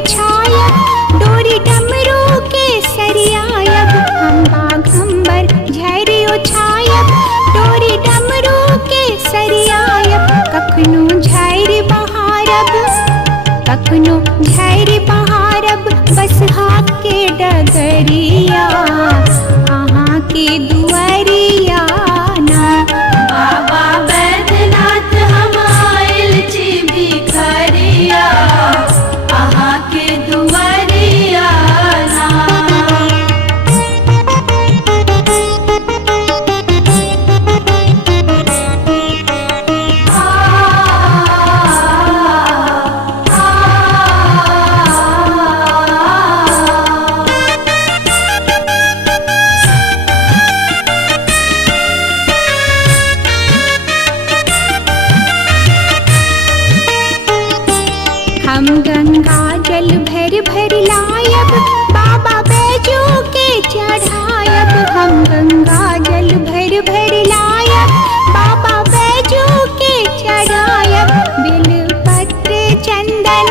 छायब, डोरी डमरू के सरियायब, हम बाघंबर झरियो छायब, डोरी डमरू के सरियायब, कखनो झरि बहारब, कखनो झरि बहारब, बसहा के डगरिया अहाँ के दुआरिया ना। बाबा बैद्यनाथ हम आइल छी भिखरिया अहाँ के दुआरिया ना। हम गंगा जल भर भर लायब, बाबा बैजू के चढ़ायब, हम गंगा जल भर भर लायब, बाबा बैजू के चढ़ायब, बेलपत्र चंदन,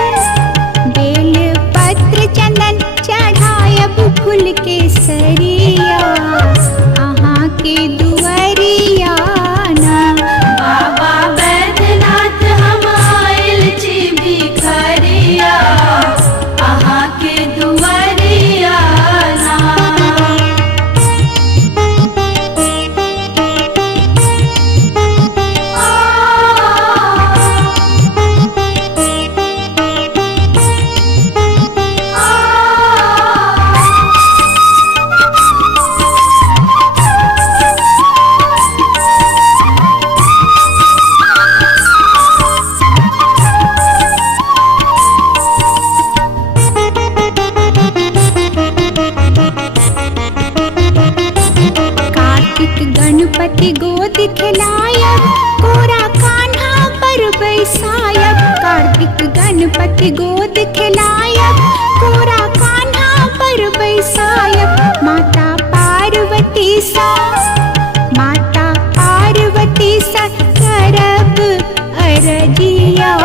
बेलपत्र चंदन चढ़ायब, फूल के सरिया अहाँ के दुआरिया ना। बाबा बैद्यनाथ हम आइल छी भिखरिया अहाँ के दुआरिया ना। कार्तिक गणपति गोद खिलायब, कोरा कान्हा पर बैसायब, कार्तिक गणपति गोद खिलायब, कोरा कान्हा पर बैसायब, माता पार्वती सा, माता पार्वती सा करब अरजिया।